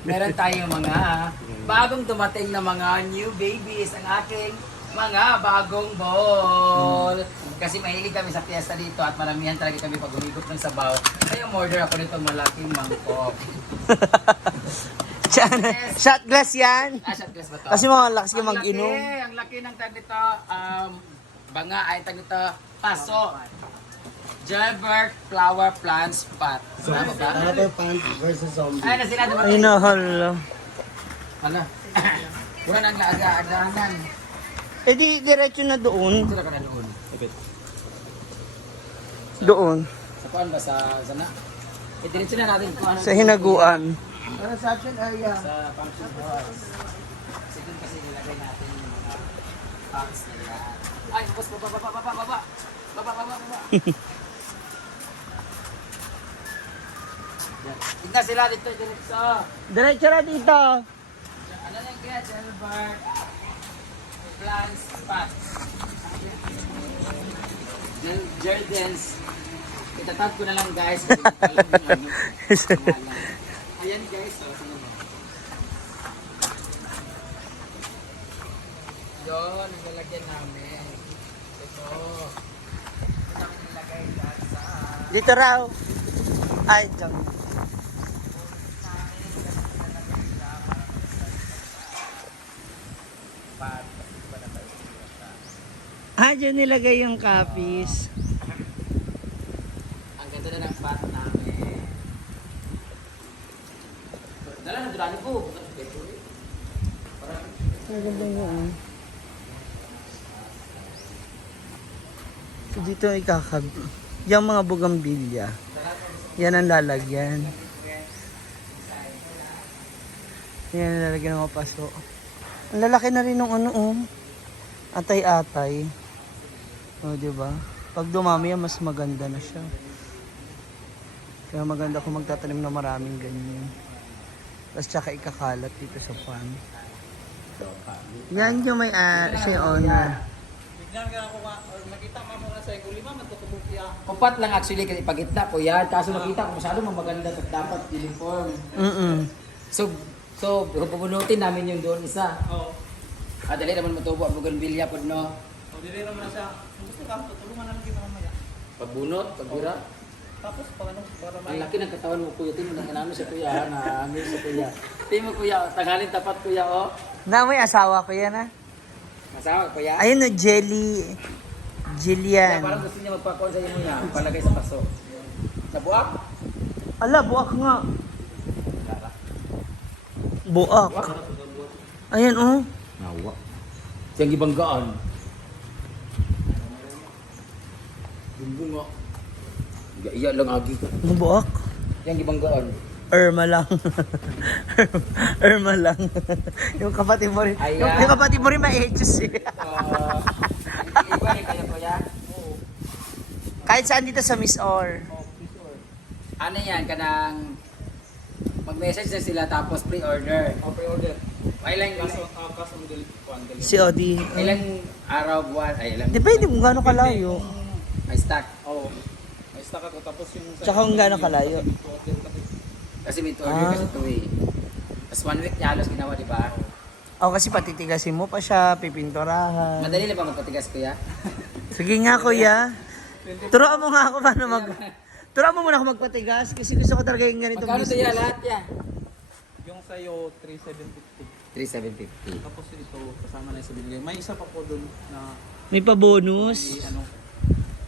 Meron tayong mga bagong dumating na mga new babies, ang aking mga bagong ball. Kasi mahilig kami sa fiesta dito at maramihan talaga kami pag humigop ng sabaw. Kaya order ako nito malaking mangkok. Shot glass yan. Shot glass ba to? Kasi mga lakas ka mag-inom. Ang laki ng tag nito. Banga ay tag nito. Paso. Gilbert Flower Plants Pot. Ano ba? Flower plant versus zombie. Ay, na sila dumating. Ay, nahal. Ano? Pura nang aga-agahan. Eh di, diretso na doon. Sila ka na doon. Doon. Sa kuan ba? Sa na? Diretso na natin kung ano. Sa hinaguan. Reception area. Sa function hall. Kasi dun kasi nilagay natin yung mga packs nila. Ay, bus, baba. Tignan sila dito, diretso. Diretso na dito. Ano na yung kaya, Gilbert? Plants, spots. Jardins. Itatag ko na lang guys. Kasi alam niyo ano. Ayan guys. Yun, nilalagyan namin. Ito. Ito namin nilagay dyan sa... Dito raw. Ay, dyan. Ah, dyan nilagay yung copies. Ang ganda na ng pot namin. Dala na durani ko. Ang ganda yun. So, dito ikakab. Yung mga bugambilya. Yan ang lalagyan. Yan ang lalagyan ng mga paso. Ang lalaki na rin ng ano, atay-atay. O, diba? Pag dumami yan, mas maganda na siya. Kaya maganda kung magtatanim na maraming ganyan. Tapos tsaka ikakalat dito sa farm. Yan yung may siya owner. Kupat lang actually kasi pagitna ko yan. Kaso nakita ko masyado maganda at dapat uniform. So pupunutin namin yung doon isa. Oo. Dali naman matubo ang bougainvillea po no. Dili naman na siya. Kung gusto ka, tutulungan na lang kita mamaya. Pagbunot, pagbira. Tapos pag ano, para Ang laki ng katawan mo kuya. Tingnan mo namin sa kuya. Naangin sa kuya. Tingnan mo kuya. Tanghalin tapat kuya oh. Na may asawa ko yan, ha? Masawa kuya. Ayun, no, jelly. Kaya Jillian. parang gusto niya magpakuan sa inyo niya. Palagay sa paso. Sa buwak. Ala, buak nga. Buak. Ayan, oh. Nawa. Siyang ibanggaan. Bumbo nga. Iya lang agi. Ano buak? Siyang ibanggaan. Irma lang. Irma lang. Yung kapatid mo rin. Ayan. Yung kapatid mo rin ma-etchos eh. Iba rin kayo kuya? Kahit saan dito sa Miss Or. Ano yan? Kanang mag-message na sila tapos pre-order. pre-order. Ilang Kaso mo dili ko ang dali. COD. ilang araw, buwan, ay ilang Depende kung gaano kalayo. may stock. Oo. May stock ako tapos yung... Tsaka kung gaano kalayo. order ka din. Kasi may order Ah. kasi ito eh. Tapos 1 week niya halos ginawa, di ba? O kasi patitigasin mo pa siya, pipinturahan. Madali na ba magpatigas kuya? Sige nga kuya. Turuan mo nga ako paano Turuan mo muna ako magpatigas kasi gusto ko talaga yung ganito Magkano ito yan lahat yan? Yung sa'yo, 3,750. 3,750. Tapos ito, kasama na sa binigay. May isa pa po doon na May pa-bonus. ano.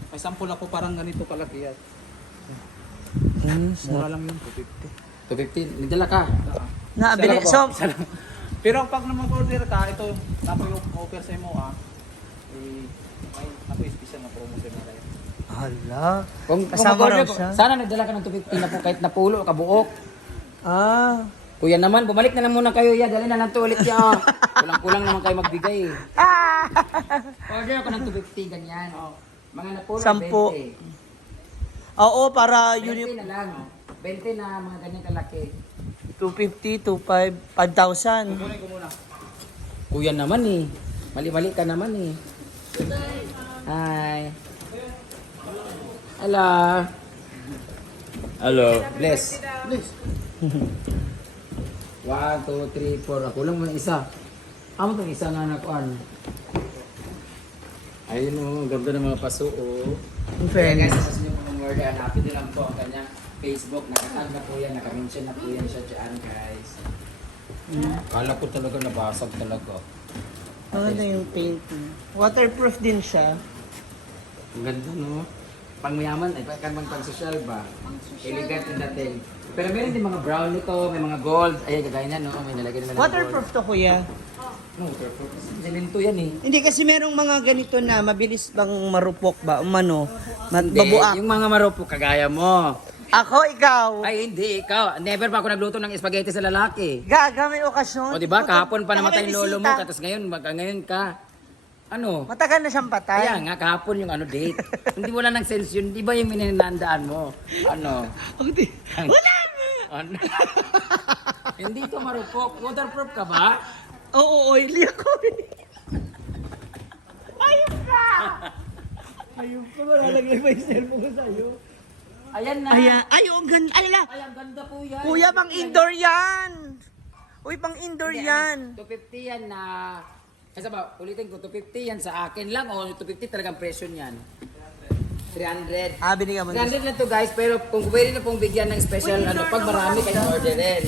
May sample ako parang ganito kalaki yan. Mura lang yun, 250. 250. Nagdala ka. Naabili. Isa So, lang po. Isa lang. Pero pag na mag-order ka, ito, tapos yung offer sa mo may ako special na promotion na tayo. hala. Kung Kasama mag-order raw ko, siya? sana nagdala ka ng 250 na po kahit napulo, kabuok. Ah. Kuya naman, bumalik na lang muna kayo ya. Dali na lang to ulit ya. Kulang-kulang naman kayo magbigay. Order ako ng 250, ganyan. Mga napulo, 10. 20. Oo, para 20 na lang. 20 na mga ganyan kalaki. 250, 25, 5,000. Kunin ko muna. Kuya naman eh. Mali-mali ka naman eh. Hi. Hello. Hello. Bless. 1, 2, 3, 4. Ako lang muna isa. Amo tong isa nga nakuan. Ayun o, ganda ng mga paso o. In Kaya guys, fairness. sa inyo pong order, hanapin nyo lang po ang kanyang Facebook. Nakatag na po yan, nakamention na po yan siya dyan guys. Kala ko talaga nabasag talaga. Maganda yung paint niya. Waterproof din siya. Ang ganda no? Pang mayaman, ay pang social ba? Elegant and dating. Pero meron din mga brown nito, may mga gold. Ay, gagaya na no? May nalagay naman ng Waterproof to kuya. No, waterproof. Silinto yan eh. Hindi kasi merong mga ganito na mabilis bang marupok ba? Umano, Hindi, babuak. yung mga marupok kagaya mo. Ako, ikaw. Ay, hindi, ikaw. Never pa ako nagluto ng spaghetti sa lalaki. Gaga, may okasyon. O, di ba? Kahapon pa namatay May yung lolo mo, bisita. tapos ngayon ka. Ano? Matagal na siyang patay. Kaya nga, kahapon yung ano date. Hindi wala nang sense yun. Di ba yung mininandaan mo? Ano? Wala na. Ano? Hindi to marupok. Waterproof ka ba? Oo, oily ako. Ayun ka! Ayun ka, malalagay pa yung cellphone ko sa'yo. Ayan na. Ay, ang ganda. Ay, la. Ay, ang ganda po yan. Kuya, pang indoor yan. Uy, pang indoor Hindi, yan. 250 yan na... Kasi ba, ulitin ko, 250 yan sa akin lang o 250 talagang presyo niyan? 300. Ah, binigyan mo. 300 lang to guys, pero kung pwede na pong bigyan ng special, ano, pag marami kayo orderin.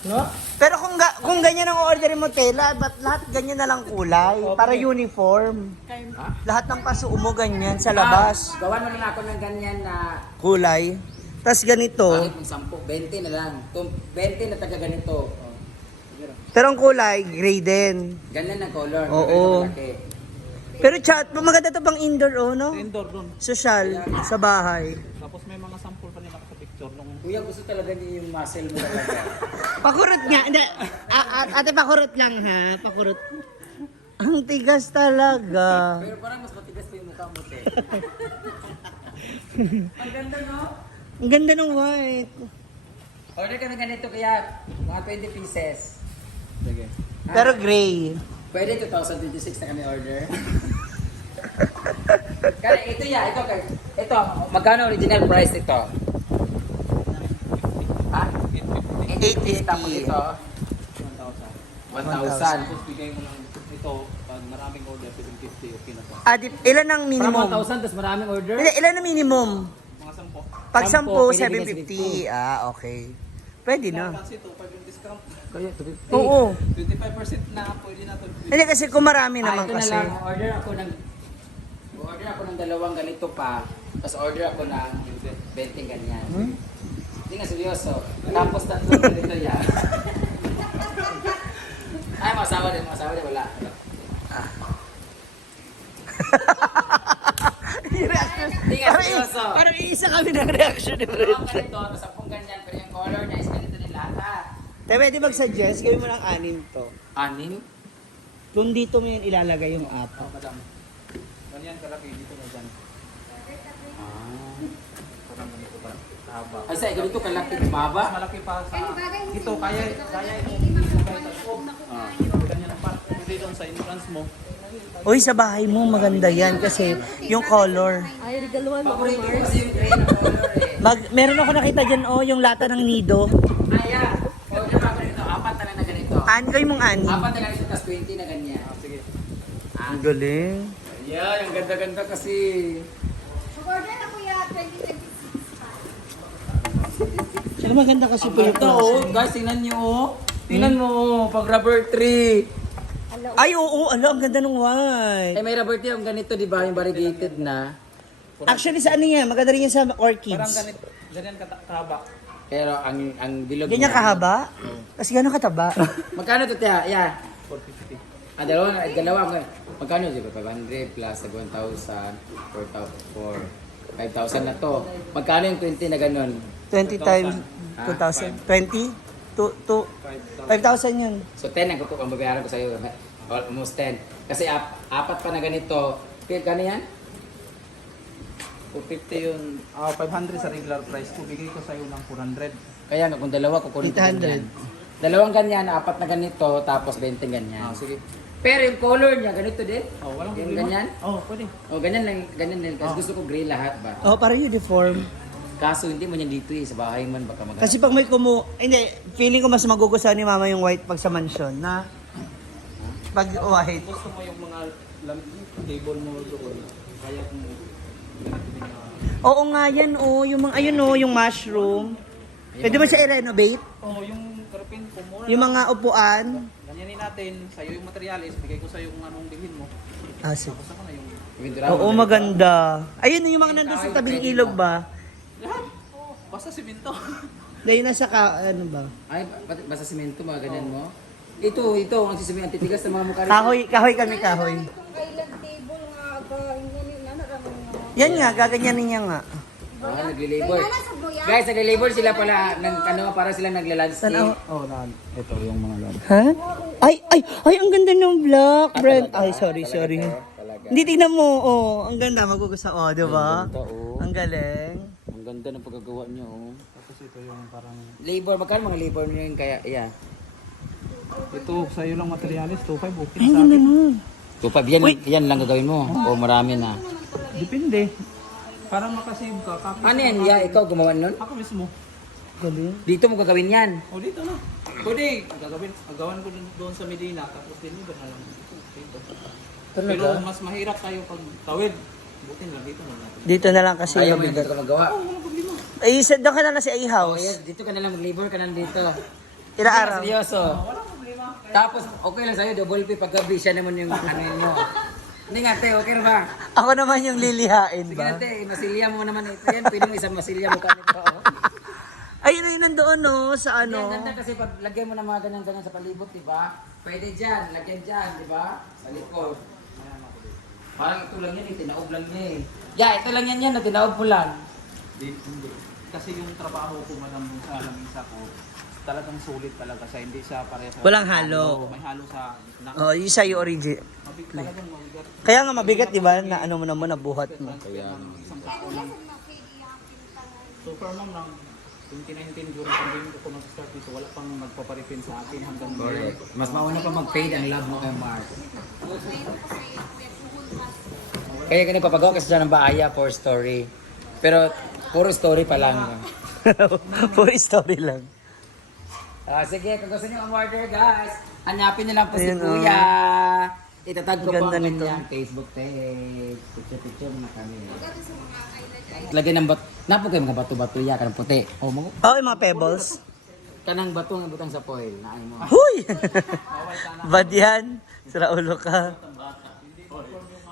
No? Pero kung ganyan ang order mo, tela, ba't lahat ganyan na lang kulay? Para uniform. Ha? Lahat ng paso mo ganyan sa labas. Gawan mo na lang ako ng ganyan na Kulay. Tapos ganito. bakit kung 10, 20 na lang. Kung 20 na taga ganito. Oh. Pero ang kulay, gray din. Ganyan ang color. Oo. Ganito malaki. Pero chat, maganda to pang indoor, oh, no? Indoor doon. Social, sa bahay. Tapos may mga sample pa nila sa picture nung Kuya, gusto talaga niya yung muscle mo talaga. Pakurot nga. Hindi, ate, pakurot lang ha. Pakurot. Ang tigas talaga. Pero parang mas matigas pa yung mukha mo, te. Ang ganda, no? Ang ganda ng white. Order kami ganito kaya mga 20 pieces. sige. Pero gray. Pwede 2026 na kami order. Kaya ito ya, ito, magkano original price ito? Ha? 850 tapos ito, 1,000. 1,000. Tapos bigay mo lang ito, pag maraming order, 750, okay na to. Ilan ang Parang minimum? 1,000 tapos maraming order? Ilan ang minimum? Mga 10. Pag 10, 10, pwede bigyan 750. Ah, okay. Pwede na. Kasi ito, pag yung discount, Kaya 250. Oo. 25% na, pwede na to. Hindi kasi kung marami naman ito kasi. na lang, order ako ng dalawang ganito pa, tapos order ako ng 20 ganyan. Hindi nga seryoso. Tapos tatlong ganito yan. Ay, masawa din, wala. Hindi nga seryoso. Parang isa kami ng reaction ni Dalawang ganito, tapos 10 ganyan, pero yung color niya is ganito din lahat. Pwede mag-suggest, gawin mo ng 6 to. Anim? Kung dito mo yun ilalagay yung 4. Madam. Ganyan kalaki dito na dyan. Parang ganito pa. Haba. Ay, sa ganito kalaki, Mas maba. malaki pa sa ito, kaya ito. Ganyan ang part. Hindi doon sa entrance mo. Uy, sa bahay mo maganda yan kasi yung color. Paborito ko kasi yung green color eh. Meron ako nakita dyan, oh, yung lata ng nido. Ayan. Order ako nito, 4 na lang na ganito. Gawin mong 6. 4 na ganito, tapos 20 na ganyan. Sige. Ang galing. Ayan, ang ganda-ganda kasi. Order na kuya, 2026. Pero maganda kasi po yung Ito oh, klase. guys, tingnan nyo oh. Tingnan mo oh, pag rubber tree. Ay, oo, ang ganda ng white. Eh, may rubber tree yung ganito, di ba? Yung variegated na. Actually, sa ano yan? Maganda rin yan sa Parang orchids. ganito. Ganyan kahaba. Pero ang bilog Ganyan niya- kahaba? Kasi gano'ng kataba? Magkano to, Tia? Yeah. 450. Dalawa. Magkano? Di ba? 500 plus 1,000, 4,000, 5,000 na to. Magkano yung 20 na ganun? 20 times 2,000. 20? 5,000 yun. So 10 ang babayaran ko sa iyo. Almost 10. Kasi apat pa na ganito. Gano yan? 450 yun. 500 sa regular price ko. Bigay ko sa'yo ng 400. Kaya nga kung dalawa kukunin ko 800. ganyan. Dalawang ganyan, 4 na ganito, tapos 20 ganyan. Sige. Pero yung color niya, ganito din. Oh, walang Yung problema. ganyan? Oh, pwede. O ganyan din. Kasi gusto ko gray lahat ba? Oh, para uniform. Kaso hindi mo yan dito eh, sa bahay man baka mag- Kasi pag may hindi, feeling ko mas magugustuhan ni mama yung white pag sa mansion na pag white. Gusto mo yung mga table mo doon. Kaya kung Oo nga yan oh, yung mga ayun oh, yung mushroom. Pwede mo siya i-renovate? yung karpin ko mura. Yung mga upuan. Ganyanin natin, sa'yo yung materialis, bigay ko sa'yo kung anong bilhin mo. Ah, sige. Tapos ako na yung Oo, maganda. Ayun yung mga nandun sa tabing ilog ba? lahat. Basta simento. Dahil nasa ano ba? Ay, basta simento mga ganyan mo. Ito, ang sisimi ang titigas ng mga mukha rin. Kahoy kami kahoy. Kung kailan table nga ba, hindi na naramang nga. Yan nga, gaganyanin niya nga. Nagle-labor. Kaya nasa buya. Guys, nagle-labor sila pala ng ano, para sila nagla-landscape. Tanaw. Oh, ito yung mga lab. Ha? Ay, ang ganda ng black, Brent. Ay, sorry. Talaga. Hindi, tingnan mo. Oh, ang ganda, magugustuhan. Oh, di ba? Ang ganda, oh. Ang galing. Ang ganda ng pagkagawa niyo, oh. Tapos ito yung parang Labor, magkano mga labor niyo yung kaya, yeah. ito sa'yo lang materialis, 2.5 okay Ay, sa ganda akin. nun. Tupab, yan lang gagawin mo. O marami na. Depende. Parang makasave ka. Copy Ano ka yan? ng Yeah, copy. ikaw gumawa nun? Ako mismo. Galing. Dito mo gagawin yan. O dito na. Pwede. Gagawin ko din doon sa Medina. Tapos deliver na lang dito. Pero mas mahirap tayo pag tawid. Buti na lang dito na natin. Dito na lang kasi Ayaw mo yung mabigat. dito ka magawa. Ay, doon ka na lang sa Oh, A-house. yes, dito ka na lang mag-labor ka na dito. Ilang araw. Seryoso. Tapos, okay lang sa'yo, double pay pag gabi, siya naman yung ano mo. Hindi nga, te, okay na ba? Ako naman yung lilihain Sige ba? na, te, masilya mo naman ito yan. Pwede mo isang masilya mo ka nito. Oh. Ayun na yun nandoon no, sa Ang ano. ganda kasi pag lagyan mo ng mga ganyan-ganyan sa palibot, di ba? Pwede dyan, lagyan dyan, di ba? Sa likod. Parang ito lang yan, tinaob lang niya eh. Yeah, ito lang yan na tinaob mo lang. Hindi. Kasi yung trabaho ko madam sa lamisa ko, talagang sulit talaga siya. Hindi siya parehas. Walang halo. May halo sa na. Oh, yung sa'yo origin. Talagang mabigat. Kaya nga mabigat, di ba? Na ano mo naman, nabuhat mo. Isang tao lang. So far ma'am, ng 2019 during pandemic ako nag-start dito, wala pang nagpaparipin sa akin hanggang ngayon. Mas mauna pa mag-fade ang love mo kay Mark. Kaya ka nagpapagawa kasi dyan ng baaya for story. Pero puro story pa lang. Puro story lang. Sige, kung gusto niyo umorder guys, hanapin niyo lang po si Ayun, oh. Kuya. Itatag ko Ang po ang ganda nito. kanyang Facebook page. Picture muna kami. Lagyan ng bato. Napo kayo mga bato-bato ya, kanang puti. O, mga Oh, yung mga pebbles. kanang bato nga butang sa foil. Naay mo. Huy! Bad yan. Sira ulo ka.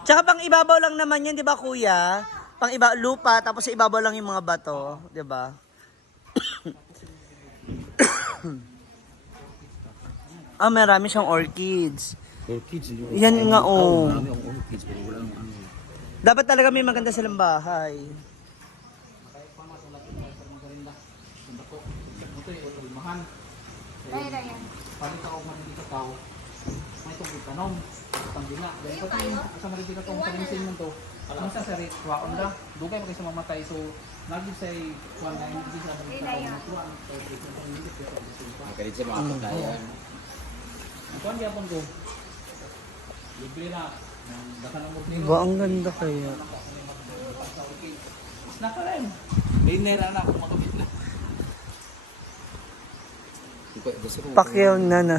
Tsaka pang ibabaw lang naman yan, di ba kuya? Pang lupa, tapos sa ibabaw lang yung mga bato. Di ba? Marami siyang orchids. Orchids yun. Yan nga oh. Marami ang orchids pero wala nang ano. Dapat talaga may maganda silang bahay. Ito yung ulmahan. Palit ako man dito tao. May tubig tanom. Pambina. Dahil pati sa malibig akong kalinsin mo to. Alam sa sari, kuwaon la. Dugay mo sa mamatay. So, nag-say, kuwan na hindi sa mga kuwan. So, hindi ko sa Kaya dito mga pagkayan. kuwan gyapon ko. Libre na. Daka na mo Diba? Ang ganda kaya. Nakarin. Dinner na ako makabit na. Gusto ko. Pacquiao na na.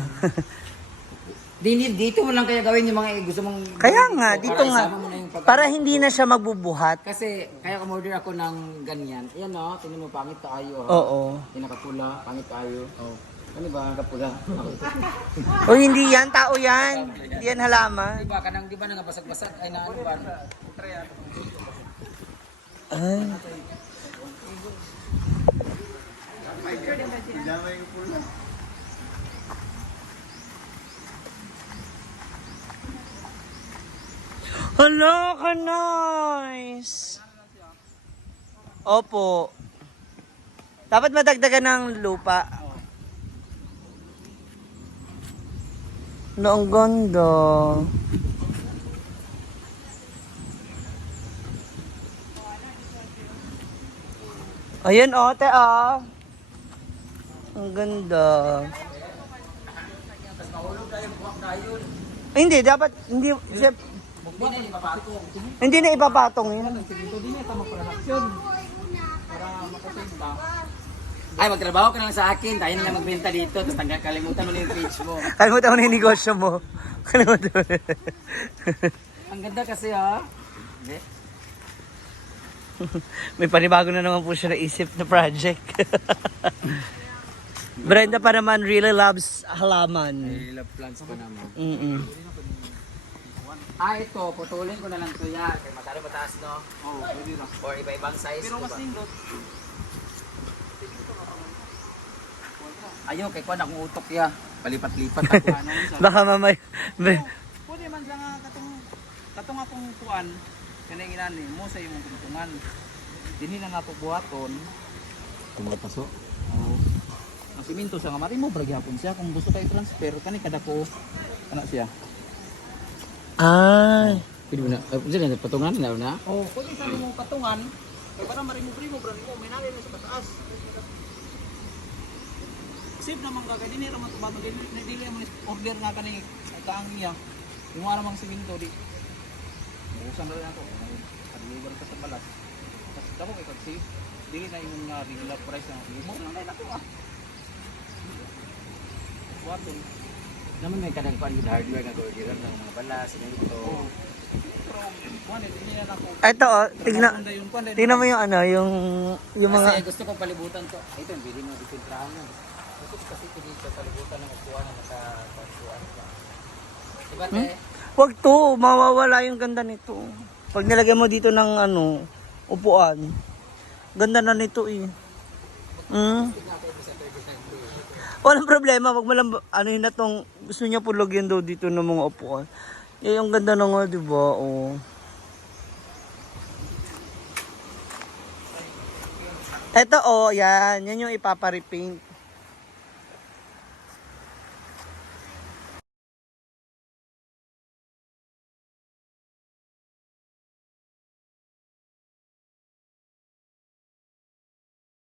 Dito mo lang kaya gawin yung mga gusto mong... Kaya nga, Para dito nga. isama mo na yung pagka- Para hindi na siya magbubuhat. Kasi, kaya kumorder ako ng ganyan. Ayan o, tingnan mo, pangit tayo. Oo. Yung nakapula, pangit tayo. Ano ba, nakapula? O hindi yan, tao yan. Hindi yan halaman. Diba, kanang, di ba, nangabasag-basag? Ay, na ano ba? Ay. Hala, ka nice. Opo. Dapat madagdagan ng lupa. No, ang ganda. Ayan, ate, ah. Ang ganda. Ay, hindi, dapat, hindi, hindi na ipapatong yun. Dito din ito mag-production. Para makasave ba? Ay, magtrabaho ka lang sa akin. Tayo na lang magbenta dito. Tapos kalimutan mo na yung page mo. Kalimutan mo na yung negosyo mo. Kalimutan mo. Ang ganda kasi ha. Hindi. May panibago na naman po siya naisip na project. Brenda pa naman really loves halaman. love plants pa naman. Mm-mm. Ito, putulin ko na lang to yan. Kaya matalo mataas, no? Oo, pwede lang. Or iba-ibang size. Pero mas diba? nindot. Ayaw, kay Kwan akong utok ya. Palipat-lipat ako. Ano minsan? Baka mamay... Pwede man lang nga katong akong kuan. Kanang inani mo sa imong kuntungan. Dinhi na nga to buhaton. Kumapaso. Oo. Ang siminto sa nga mari mo brag hapon siya kung gusto kay transfer kani kada ko ana siya. Ay. Pwede mo na. Pwede na, patungan na na. Oh, pwede sa mo katungan. Kay para mari mo primo brag mo may namin sa pataas. Save naman ka kay dinhi ra man to ba dili mo order nga kani kaang iya. Yung ara mang siminto di. Busan na rin ako. Pag-deliver ka sa balas. Tapos ako kay kag-save. Dili na yung regular price na. Mo lang na ako ah. Buhaton. Naman may kadang Kwan with hardware na orderan ng mga balas, ito. Oo. Pero kuan hindi na ako. Ito oh, tignan Kuan tignan mo yung ano, yung mga Kasi gusto ko palibutan to. Ito, hindi mo dipintrahan yan. Gusto ko kasi ito dito sa libutan ng upuan na naka-kwansuan ka. Diba, te? wag to, mawawala yung ganda nito. Pag nilagay mo dito ng ano, upuan. Ganda na nito eh. Walang problema, wag mo lang ano yun na tong gusto niya pulog yan daw dito ng mga upuan. Yung ganda na nga, di ba? Oh. Ito oh, yan. Yan yung ipapa-repaint.